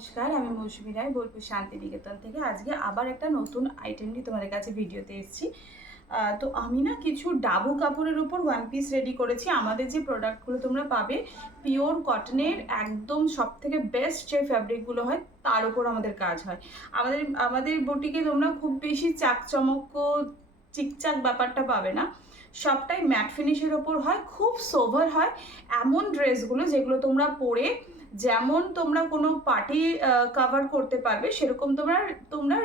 নমস্কার, আমি মৌসুমী রায়, বোলপুর শান্তিনিকেতন থেকে। আজকে আবার একটা নতুন আইটেম নিয়ে তোমাদের কাছে ভিডিওতে এসেছি। তো আমি না কিছু ডাবু কাপড়ের উপর ওয়ান পিস রেডি করেছি। আমাদের যে প্রোডাক্টগুলো তোমরা পাবে পিওর কটনের, একদম সব থেকে বেস্ট যে ফ্যাব্রিকগুলো হয় তার উপর আমাদের কাজ হয়। আমাদের আমাদের বুটিকে তোমরা খুব বেশি চাকচমক চিকচাক ব্যাপারটা পাবে না, সবটাই ম্যাট ফিনিশের ওপর হয়, খুব সোভার হয়। এমন ড্রেসগুলো যেগুলো তোমরা পরে যেমন তোমরা কোনো পার্টি কভার করতে পারবে, সেরকম তোমরা তোমরা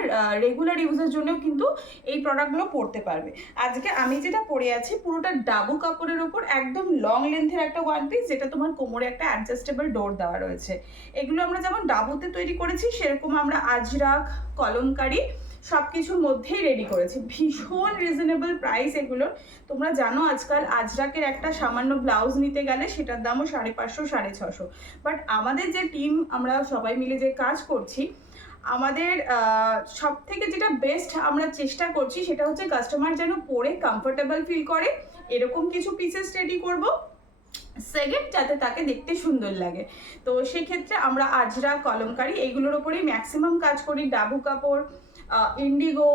রেগুলার ইউজের জন্যও কিন্তু এই প্রোডাক্টগুলো পরতে পারবে। আজকে আমি যেটা পরে আছি পুরোটা ডাবু কাপড়ের ওপর একদম লং লেন্থের একটা ওয়ান পিস, যেটা তোমার কোমরে একটা অ্যাডজাস্টেবল ডোর দেওয়া রয়েছে। এগুলো আমরা যেমন ডাবুতে তৈরি করেছি সেরকম আমরা আজরাক, কলমকারি সব কিছুর মধ্যেই রেডি করেছি। ভীষণ রিজনেবল প্রাইস এগুলোর। তোমরা জানো আজকাল আজরাকের একটা সামান্য ব্লাউজ নিতে গেলে সেটার দামও 550, 650। বাট আমাদের যে টিম, আমরা সবাই মিলে যে কাজ করছি, আমাদের সব থেকে যেটা বেস্ট আমরা চেষ্টা করছি সেটা হচ্ছে কাস্টমার যেন পরে কমফোর্টেবল ফিল করে এরকম কিছু পিসেস রেডি করব। সেকেন্ড, যাতে তাকে দেখতে সুন্দর লাগে। তো সেক্ষেত্রে আমরা আজরা, কলমকারি এইগুলোর ওপরেই ম্যাক্সিমাম কাজ করি। ডাবু কাপড়, ইন্ডিগো,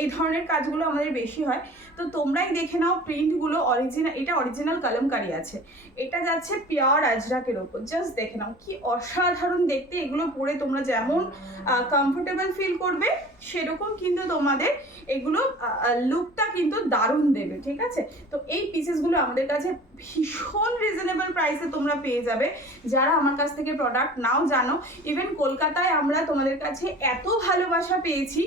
এই ধরনের কাজগুলো আমাদের বেশি হয়। তো তোমরাই দেখে নাও প্রিন্টগুলো অরিজিনাল। এটা অরিজিনাল কলমকারি আছে, এটা যাচ্ছে পিওর আজরাকের ওপর। জাস্ট দেখে নাও কি অসাধারণ দেখতে। এগুলো পরে তোমরা যেমন কমফোর্টেবল ফিল করবে সেরকম কিন্তু তোমাদের এগুলো লুকটা কিন্তু দারুণ দেবে, ঠিক আছে? তো এই পিসেসগুলো আমাদের কাছে ভীষণ রিজনেবল প্রাইসে তোমরা পেয়ে যাবে। যারা আমার কাছ থেকে প্রোডাক্ট নাও জানো, ইভেন কলকাতায় আমরা তোমাদের কাছে এত ভালোবাসা পেয়েছি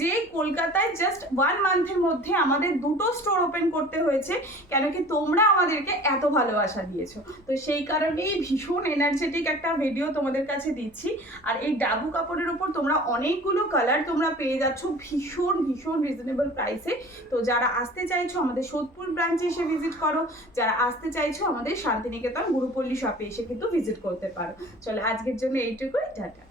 যে কলকাতায় জাস্ট 1 মান্থের মধ্যে আমাদের 2টো স্টোর ওপেন করতে হয়েছে, কেন কি তোমরা আমাদেরকে এত ভালোবাসা দিয়েছো। তো সেই কারণেই ভীষণ এনার্জেটিক একটা ভিডিও তোমাদের কাছে দিচ্ছি। আর এই ডাবু কাপড়ের উপর তোমরা অনেকগুলো কালার তোমরা পেয়ে যাচ্ছ ভীষণ ভীষণ রিজনেবল প্রাইসে। তো যারা আসতে চাইছো আমাদের সোদপুর ব্রাঞ্চে এসে ভিজিট করো, যারা আসতে চাইছো আমাদের শান্তিনিকেতন গুরুপল্লী শপে এসে কিন্তু ভিজিট করতে পারো। চলো আজকের জন্য এইটুকুই, টাটা।